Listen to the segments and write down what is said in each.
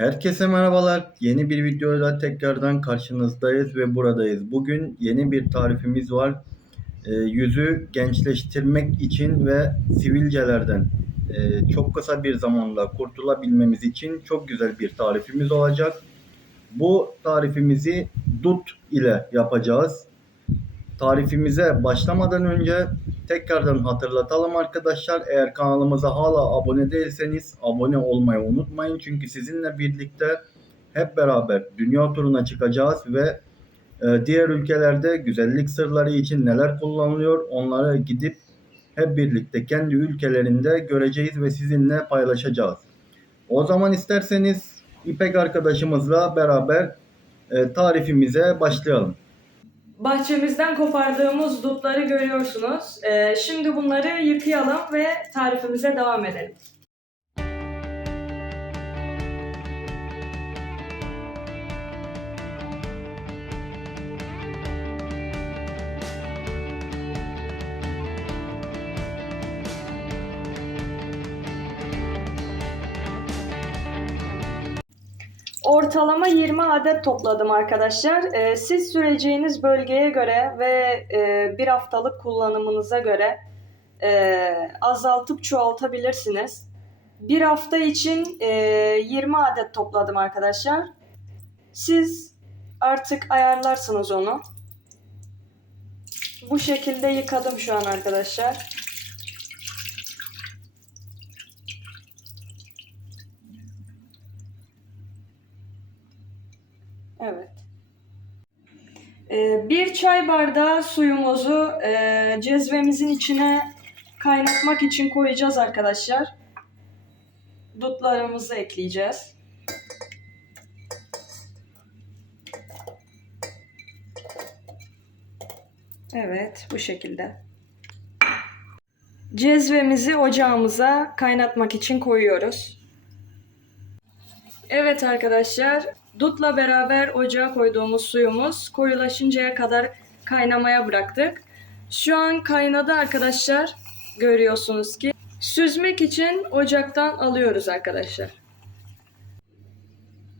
Herkese merhabalar. Yeni bir videoyla tekrardan karşınızdayız ve buradayız. Bugün yeni bir tarifimiz var. Ee, yüzü gençleştirmek için ve sivilcelerden e, çok kısa bir zamanda kurtulabilmemiz için çok güzel bir tarifimiz olacak. Bu tarifimizi dut ile yapacağız. Tarifimize başlamadan önce tekrardan hatırlatalım arkadaşlar. Eğer kanalımıza hala abone değilseniz abone olmayı unutmayın. Çünkü sizinle birlikte hep beraber dünya turuna çıkacağız ve e, diğer ülkelerde güzellik sırları için neler kullanılıyor onları gidip hep birlikte kendi ülkelerinde göreceğiz ve sizinle paylaşacağız. O zaman isterseniz İpek arkadaşımızla beraber e, tarifimize başlayalım. Bahçemizden kopardığımız dutları görüyorsunuz. Ee, şimdi bunları yıkayalım ve tarifimize devam edelim. Ortalama 20 adet topladım arkadaşlar. Ee, siz süreceğiniz bölgeye göre ve e, bir haftalık kullanımınıza göre e, azaltıp çoğaltabilirsiniz. Bir hafta için e, 20 adet topladım arkadaşlar. Siz artık ayarlarsınız onu. Bu şekilde yıkadım şu an arkadaşlar. Evet. Ee, bir çay bardağı suyumuzu e, cezvemizin içine kaynatmak için koyacağız arkadaşlar. Dutlarımızı ekleyeceğiz. Evet, bu şekilde. Cezvemizi ocağımıza kaynatmak için koyuyoruz. Evet arkadaşlar, dutla beraber ocağa koyduğumuz suyumuz koyulaşıncaya kadar kaynamaya bıraktık. Şu an kaynadı arkadaşlar. Görüyorsunuz ki. Süzmek için ocaktan alıyoruz arkadaşlar.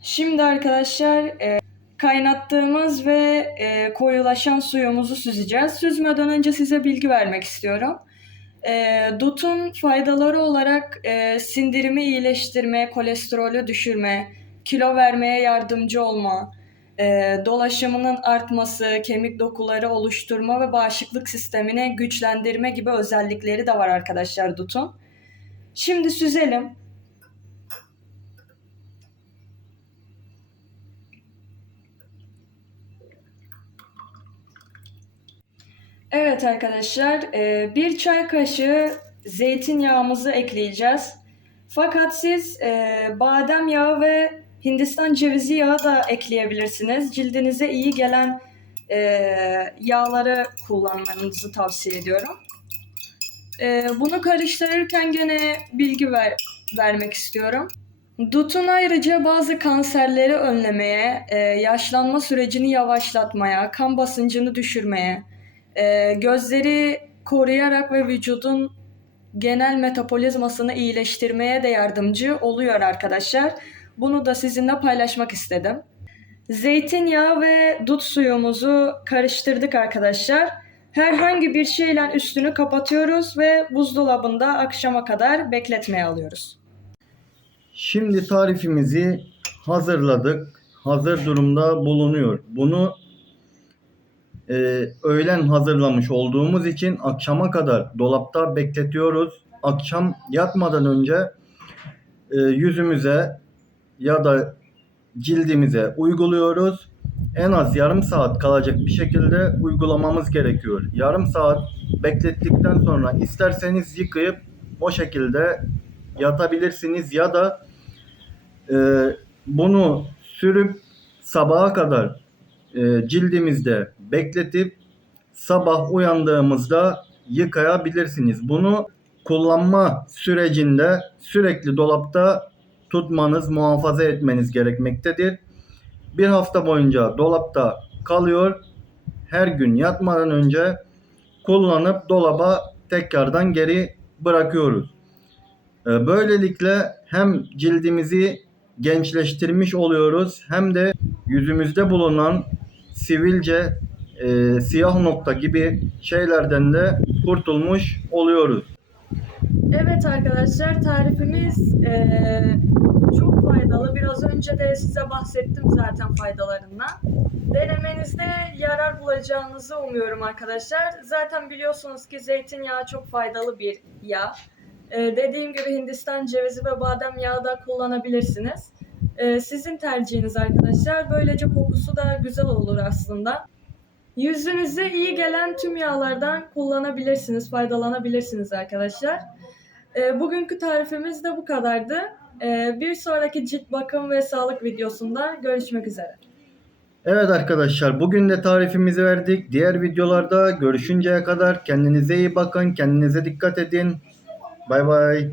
Şimdi arkadaşlar e, kaynattığımız ve e, koyulaşan suyumuzu süzeceğiz. Süzmeden önce size bilgi vermek istiyorum. E, dutun faydaları olarak e, sindirimi iyileştirme, kolesterolü düşürme, kilo vermeye yardımcı olma, e, dolaşımının artması, kemik dokuları oluşturma ve bağışıklık sistemini güçlendirme gibi özellikleri de var arkadaşlar dutun. Şimdi süzelim. Evet arkadaşlar, e, bir çay kaşığı zeytinyağımızı ekleyeceğiz. Fakat siz e, badem yağı ve Hindistan cevizi yağı da ekleyebilirsiniz. Cildinize iyi gelen e, yağları kullanmanızı tavsiye ediyorum. Bunu karıştırırken gene bilgi ver, vermek istiyorum. Dutun ayrıca bazı kanserleri önlemeye, yaşlanma sürecini yavaşlatmaya, kan basıncını düşürmeye, e, gözleri koruyarak ve vücudun genel metabolizmasını iyileştirmeye de yardımcı oluyor arkadaşlar. Bunu da sizinle paylaşmak istedim. Zeytinyağı ve dut suyumuzu karıştırdık arkadaşlar. Herhangi bir şeyle üstünü kapatıyoruz ve buzdolabında akşama kadar bekletmeye alıyoruz. Şimdi tarifimizi hazırladık. Hazır durumda bulunuyor. Bunu e, öğlen hazırlamış olduğumuz için akşama kadar dolapta bekletiyoruz. Akşam yatmadan önce e, yüzümüze ya da cildimize uyguluyoruz. En az yarım saat kalacak bir şekilde uygulamamız gerekiyor. Yarım saat beklettikten sonra isterseniz yıkayıp o şekilde yatabilirsiniz ya da e, bunu sürüp sabaha kadar e, cildimizde bekletip sabah uyandığımızda yıkayabilirsiniz. Bunu kullanma sürecinde sürekli dolapta tutmanız, muhafaza etmeniz gerekmektedir. Bir hafta boyunca dolapta kalıyor. Her gün yatmadan önce kullanıp dolaba tekrardan geri bırakıyoruz. E, Böylelikle hem cildimizi gençleştirmiş oluyoruz hem de yüzümüzde bulunan sivilce, e, siyah nokta gibi şeylerden de kurtulmuş oluyoruz. Evet arkadaşlar tarifimiz eee, çok faydalı. Biraz önce de size bahsettim zaten faydalarından. Denemenizde yarar bulacağınızı umuyorum arkadaşlar. Zaten biliyorsunuz ki zeytinyağı çok faydalı bir yağ. Eee, dediğim gibi Hindistan cevizi ve badem yağı da kullanabilirsiniz. Eee, sizin tercihiniz arkadaşlar. Böylece kokusu da güzel olur aslında. Yüzünüze iyi gelen tüm yağlardan kullanabilirsiniz, faydalanabilirsiniz arkadaşlar. E, bugünkü tarifimiz de bu kadardı. E, bir sonraki cilt bakım ve sağlık videosunda görüşmek üzere. Evet arkadaşlar bugün de tarifimizi verdik. Diğer videolarda görüşünceye kadar kendinize iyi bakın, kendinize dikkat edin. Bay bay.